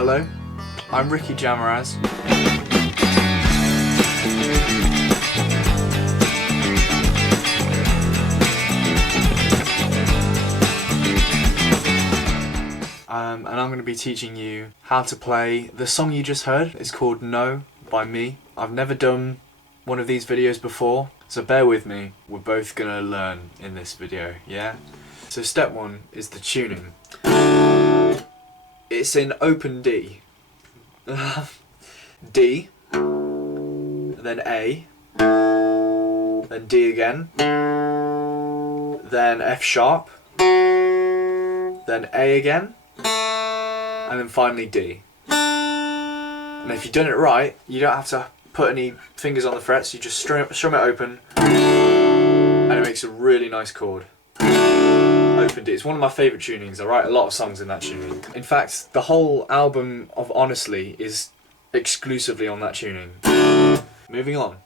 Hello, I'm Ricky Jamaraz. And I'm going to be teaching you how to play the song you just heard. It's called No by me. I've never done one of these videos before, so bear with me. We're both going to learn in this video, yeah? So step one is the tuning. It's in open D. D, then A, then D again, then F sharp, then A again, and then finally D. And if you've done it right, you don't have to put any fingers on the frets, you just strum it open, and it makes a really nice chord. Open D. It's one of my favourite tunings. I write a lot of songs in that tuning. In fact, the whole album of Honestly is exclusively on that tuning. Moving on.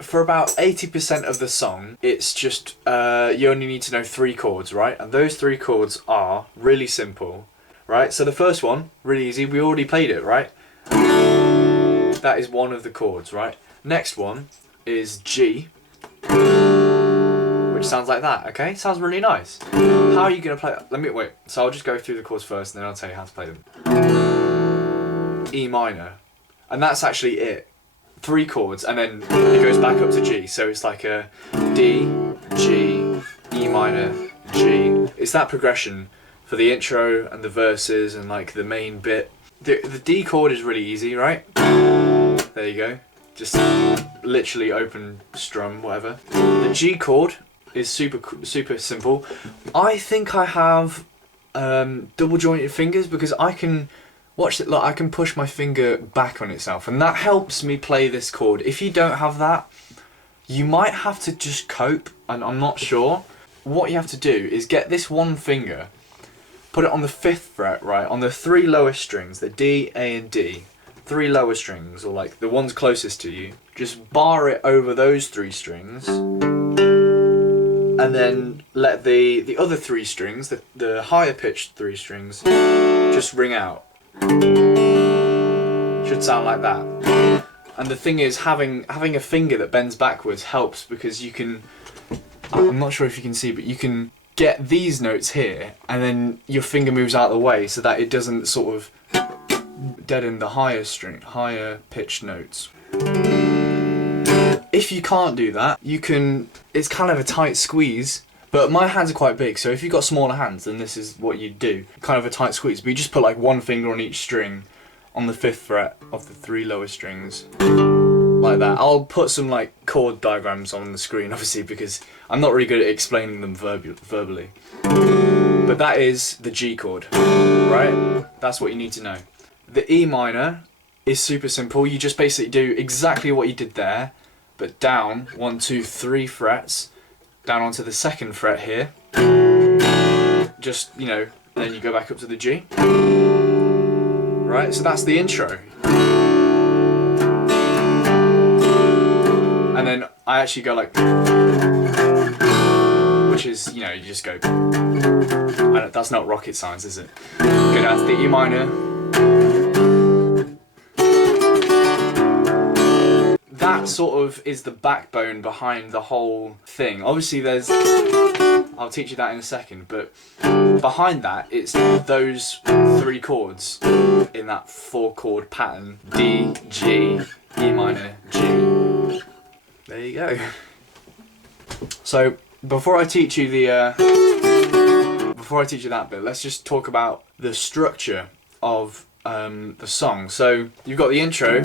For about 80% of the song, it's just, you only need to know 3 chords, right? And those 3 chords are really simple, right? So the first one, really easy, we already played it, right? That is one of the chords, right? Next one is G, which sounds like that, okay? Sounds really nice. How are you going to play it? Wait, so I'll just go through the chords first and then I'll tell you how to play them. E minor, and that's actually it. 3 chords, and then it goes back up to G, so it's like a D, G, E minor, G. It's that progression for the intro and the verses and like the main bit. The D chord is really easy, right? There you go. Just literally open strum, whatever. The G chord is super simple. I think I have double jointed fingers because I can watch it. Like I can push my finger back on itself, and that helps me play this chord. If you don't have that, you might have to just cope, and I'm not sure. What you have to do is get this one finger, put it on the 5th fret, right, on the 3 lowest strings, the D, A and D, 3 lower strings, or like the ones closest to you. Just bar it over those 3 strings, and then let the other 3 strings, the higher pitched 3 strings, just ring out. Should sound like that. And the thing is, having a finger that bends backwards helps because you can, I'm not sure if you can see, but you can get these notes here and then your finger moves out of the way so that it doesn't sort of deaden the higher pitched notes. If you can't do that, you can, it's kind of a tight squeeze, but my hands are quite big, so if you've got smaller hands, then this is what you do. Kind of a tight squeeze, but you just put like one finger on each string on the 5th fret of the 3 lower strings. Like that. I'll put some like chord diagrams on the screen, obviously, because I'm not really good at explaining them verbally. But that is the G chord, right? That's what you need to know. The E minor is super simple. You just basically do exactly what you did there, but down 1, 2, 3 frets, down onto the 2nd fret here. Just, you know, then you go back up to the G. Right, so that's the intro. And then I actually go like, which is, you know, you just go, that's not rocket science, is it? Go down to the E minor. That sort of is the backbone behind the whole thing. Obviously there's, I'll teach you that in a second, but behind that it's those 3 chords in that 4 chord pattern. D, G, E minor, G. There you go. So before I teach you that bit, let's just talk about the structure of the song. So you've got the intro.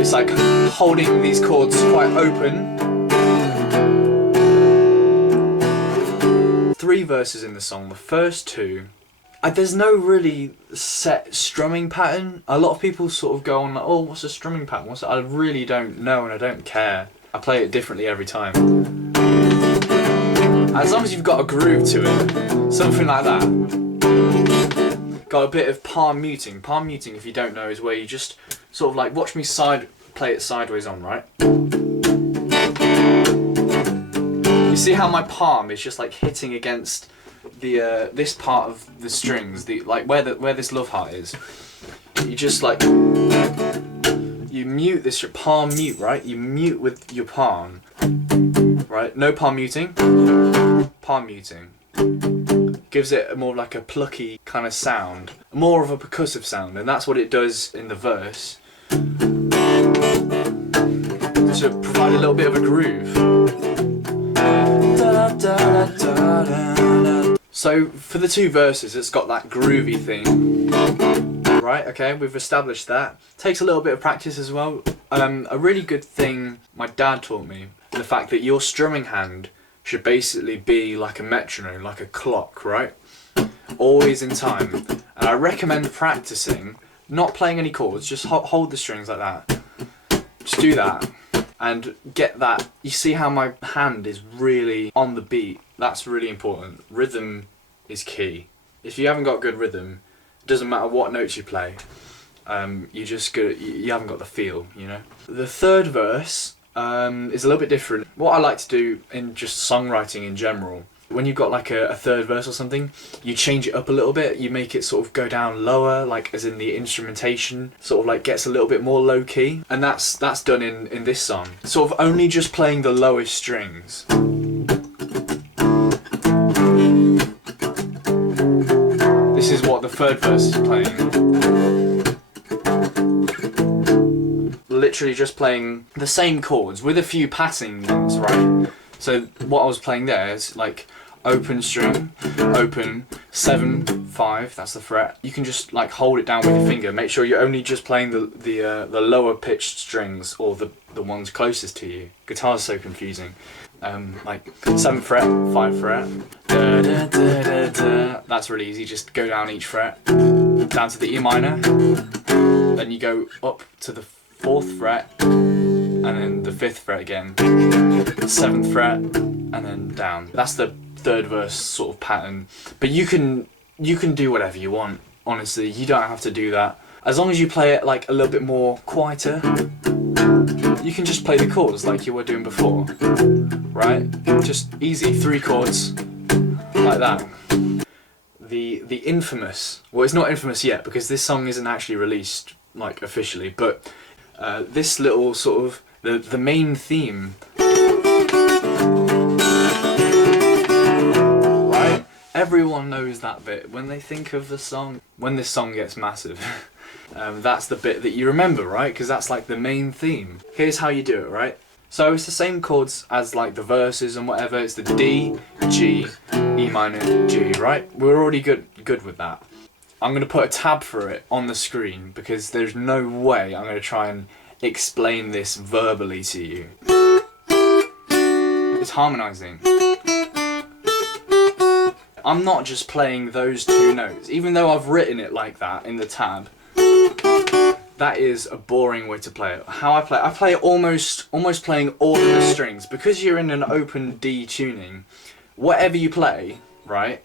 It's like holding these chords quite open. 3 verses in the song. The first 2, there's no really set strumming pattern. A lot of people sort of go on like, oh, what's a strumming pattern? I really don't know, and I don't care. I play it differently every time. As long as you've got a groove to it, something like that. Got a bit of palm muting. Palm muting, if you don't know, is where you just sort of like watch me play it sideways on, right? You see how my palm is just like hitting against the this part of the strings, the like where this love heart is, you just like you mute this, your palm mute, right? You mute with your palm, right? No palm muting, palm muting. Gives it more like a plucky kind of sound, more of a percussive sound, and that's what it does in the verse to provide a little bit of a groove. So for the two verses, it's got that groovy thing, right? Okay, we've established that. Takes a little bit of practice as well. A really good thing my dad taught me, the fact that your strumming hand should basically be like a metronome, like a clock, right? Always in time. And I recommend practicing, not playing any chords, just hold the strings like that. Just do that and get that. You see how my hand is really on the beat? That's really important. Rhythm is key. If you haven't got good rhythm, it doesn't matter what notes you play. You haven't got the feel, you know? The third verse is a little bit different. What I like to do in just songwriting in general, when you've got like a third verse or something, you change it up a little bit. You make it sort of go down lower, like as in the instrumentation sort of like gets a little bit more low key, and that's done in this song. Sort of only just playing the lowest strings. This is what the third verse is playing. Literally just playing the same chords with a few passing ones, right? So what I was playing there is like open string, open, 7, 5, that's the fret. You can just like hold it down with your finger. Make sure you're only just playing the lower pitched strings, or the ones closest to you. Guitar's so confusing. Like 7th fret, 5th fret. Da, da, da, da, da. That's really easy, just go down each fret. Down to the E minor. Then you go up to the 4th fret, and then the 5th fret again, 7th fret, and then down. That's the third verse sort of pattern. But you can do whatever you want, honestly. You don't have to do that. As long as you play it like a little bit more quieter, you can just play the chords like you were doing before, right? Just easy, 3 chords, like that. The infamous, well, it's not infamous yet because this song isn't actually released like officially, but this little sort of the main theme, right? Everyone knows that bit when they think of the song. When this song gets massive, that's the bit that you remember, right? Because that's like the main theme. Here's how you do it, right? So it's the same chords as like the verses and whatever. It's the D, G, E minor, G, right? We're already good with that. I'm going to put a tab for it on the screen because there's no way I'm going to try and explain this verbally to you. It's harmonizing. I'm not just playing those 2 notes, even though I've written it like that in the tab. That is a boring way to play it. How I play it almost playing all of the strings. Because you're in an open D tuning, whatever you play, right,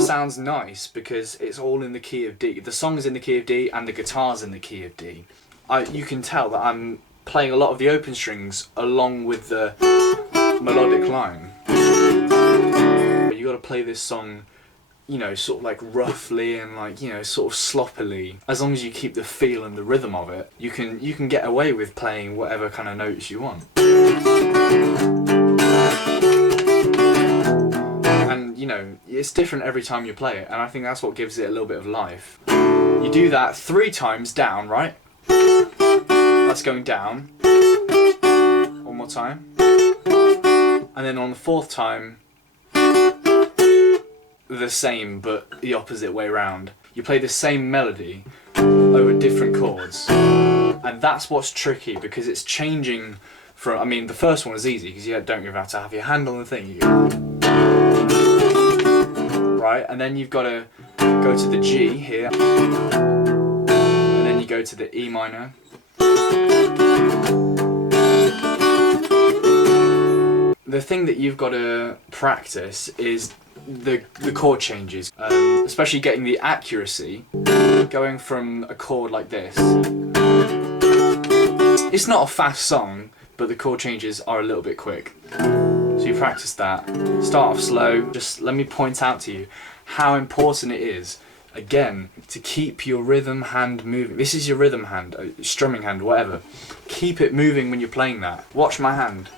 sounds nice because it's all in the key of D. The song's in the key of D and the guitar's in the key of D. You can tell that I'm playing a lot of the open strings along with the melodic line. But you got to play this song, you know, sort of like roughly and like, you know, sort of sloppily. As long as you keep the feel and the rhythm of it, you can get away with playing whatever kind of notes you want. And you know, it's different every time you play it, and I think that's what gives it a little bit of life. You do that 3 times down, right? That's going down. One more time. And then on the 4th time, the same but the opposite way round. You play the same melody over different chords. And that's what's tricky because it's changing from, I mean, the first one is easy because you don't have to have your hand on the thing. You go, right? And then you've got to go to the G here. And then you go to the E minor. The thing that you've got to practice is the chord changes, especially getting the accuracy, going from a chord like this. It's not a fast song, but the chord changes are a little bit quick. So you practice that. Start off slow. Just let me point out to you how important it is, again, to keep your rhythm hand moving. This is your rhythm hand, strumming hand, whatever. Keep it moving when you're playing that. Watch my hand.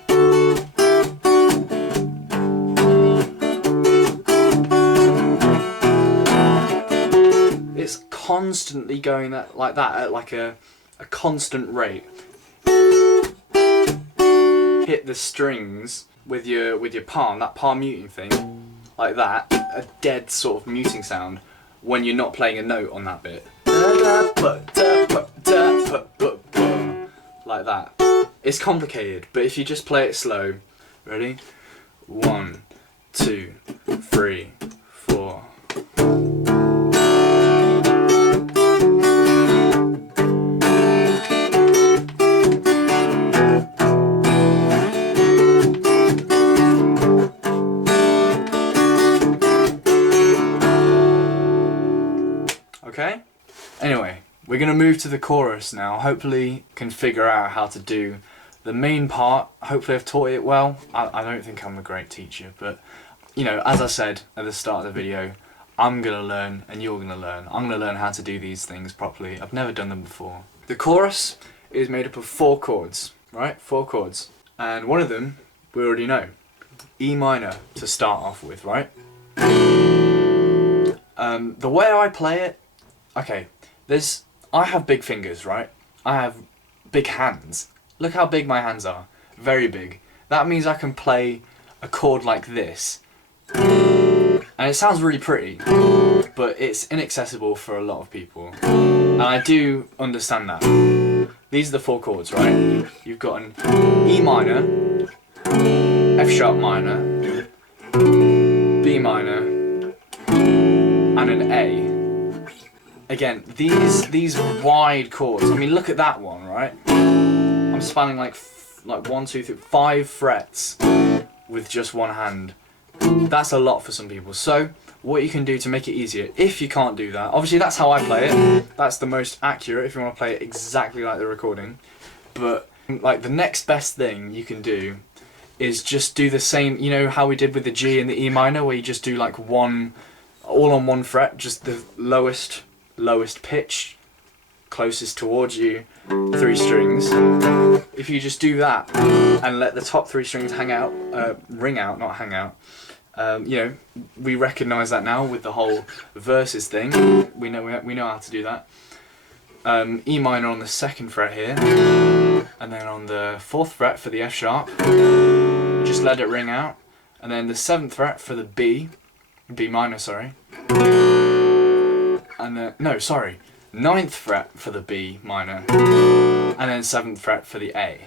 It's constantly going like that at like a constant rate. Hit the strings with your palm, that palm muting thing, like that, a dead sort of muting sound when you're not playing a note on that bit. Like that. It's complicated, but if you just play it slow, ready? 1, 2, 3, 4. Okay? Anyway, we're going to move to the chorus now. Hopefully can figure out how to do the main part. Hopefully I've taught it well. I don't think I'm a great teacher, but you know, as I said at the start of the video, I'm going to learn and you're going to learn. I'm going to learn how to do these things properly. I've never done them before. The chorus is made up of 4 chords, right? 4 chords. And one of them we already know. E minor to start off with, right? The way I play it, okay, I have big fingers, right? I have big hands. Look how big my hands are. Very big. That means I can play a chord like this. And it sounds really pretty, but it's inaccessible for a lot of people. And I do understand that. These are the 4 chords, right? You've got an E minor, F sharp minor, B minor, and an A. Again, these wide chords. I mean, look at that one, right? I'm spanning like 1, 2, 3, 5 frets with just one hand. That's a lot for some people. So what you can do to make it easier, if you can't do that, obviously that's how I play it. That's the most accurate if you want to play it exactly like the recording. But like the next best thing you can do is just do the same. You know how we did with the G and the E minor, where you just do like one, all on one fret, just the lowest pitch closest towards you, 3 strings. If you just do that and let the top 3 strings hang out, ring out, not hang out. You know, we recognise that now with the whole verses thing. We know how to do that. E minor on the 2nd fret here, and then on the 4th fret for the F sharp, just let it ring out, and then the 7th fret for the B minor, sorry. And then, no, sorry, 9th fret for the B minor, and then 7th fret for the A.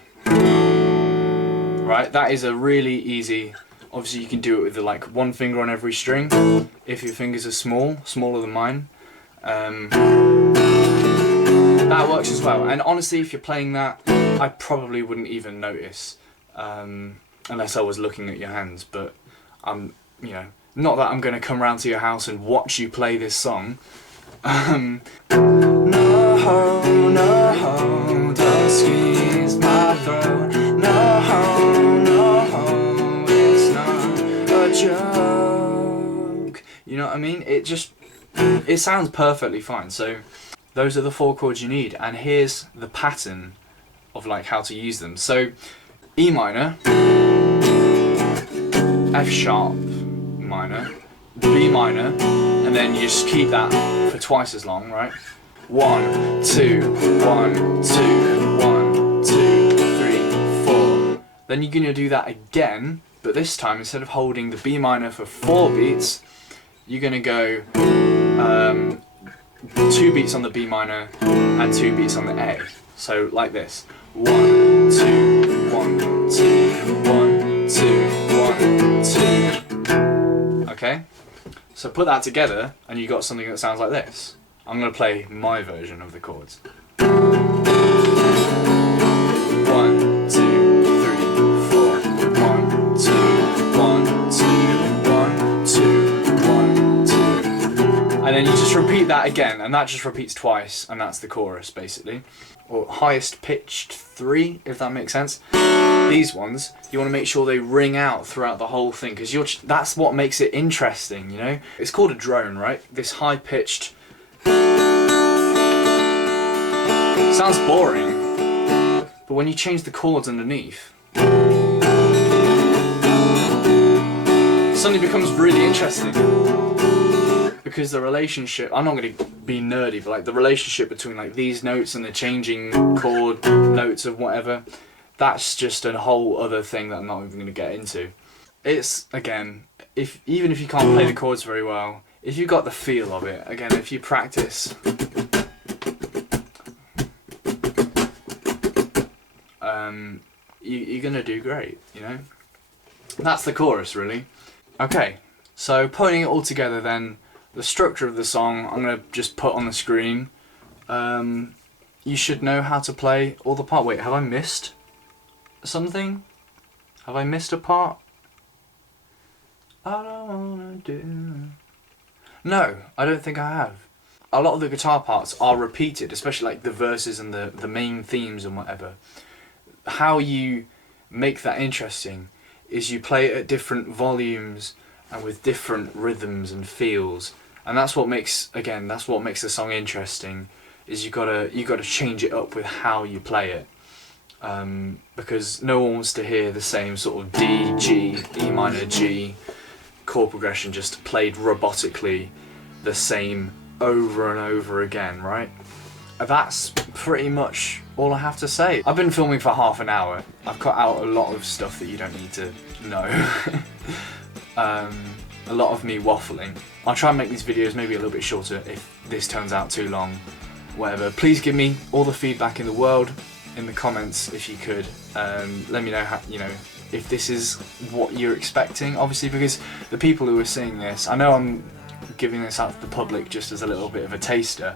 Right, that is a really easy, obviously you can do it with like 1 finger on every string, if your fingers are smaller than mine. That works as well, and honestly if you're playing that, I probably wouldn't even notice, unless I was looking at your hands, but you know, not that I'm going to come round to your house and watch you play this song. No, don't squeeze my throat. No, it's not a joke. You know what I mean? It sounds perfectly fine. So those are the 4 chords you need, and here's the pattern of like how to use them. So E minor, F sharp minor, B minor, and then you just keep that for twice as long, right? 1, 2, 1, 2, 1, 2, 3, 4. Then you're gonna do that again, but this time instead of holding the B minor for 4 beats, you're gonna go 2 beats on the B minor and 2 beats on the A. So like this: 1, 2, 1, 2, 1, 2, 1, 2. Okay. So put that together and you got something that sounds like this. I'm going to play my version of the chords. 1, 2, 3, 4. 1, 2, 1, 2, 1, 2, 1, 2. And And then you just repeat that again, and that just repeats twice, and that's the chorus basically. Or highest pitched 3, if that makes sense. These ones, you want to make sure they ring out throughout the whole thing, because that's what makes it interesting, you know? It's called a drone, right? This high pitched... Sounds boring, but when you change the chords underneath, it suddenly becomes really interesting. Because the relationship, I'm not going to be nerdy, but like the relationship between like these notes and the changing chord notes of whatever, that's just a whole other thing that I'm not even going to get into. It's, again, even if you can't play the chords very well, if you got the feel of it, again, if you practice, you're going to do great, you know? That's the chorus, really. Okay, so putting it all together then, the structure of the song, I'm going to just put on the screen. You should know how to play all the part. Wait, have I missed something? Have I missed a part? I don't wanna do... No, I don't think I have. A lot of the guitar parts are repeated, especially like the verses and the main themes and whatever. How you make that interesting is you play it at different volumes and with different rhythms and feels. And that's what makes, again, that's what makes the song interesting, is you gotta change it up with how you play it. Because no one wants to hear the same sort of D, G, E minor, G chord progression just played robotically the same over and over again, right? That's pretty much all I have to say. I've been filming for half an hour. I've cut out a lot of stuff that you don't need to know. A lot of me waffling. I'll try and make these videos maybe a little bit shorter if this turns out too long, whatever. Please give me all the feedback in the world in the comments if you could. Let me know how, you know, if this is what you're expecting, obviously, because the people who are seeing this, I know I'm giving this out to the public just as a little bit of a taster,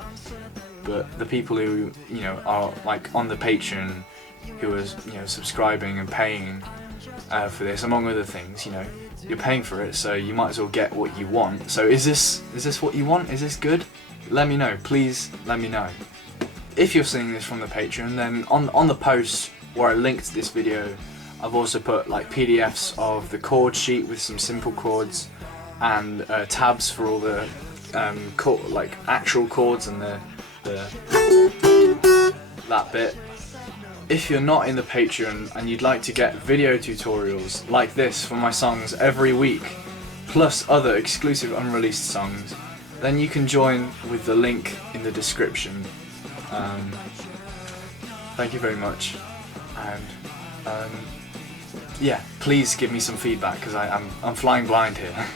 but the people who, you know, are like on the Patreon, who are, you know, subscribing and paying for this, among other things, you know, you're paying for it, so you might as well get what you want. So is this what you want? Is this good? Let me know, please let me know. If you're seeing this from the Patreon, then on the post where I linked this video, I've also put like PDFs of the chord sheet with some simple chords and tabs for all the like actual chords and that bit. If you're not in the Patreon and you'd like to get video tutorials like this for my songs every week, plus other exclusive unreleased songs, then you can join with the link in the description. Thank you very much, and yeah, please give me some feedback, because I'm flying blind here.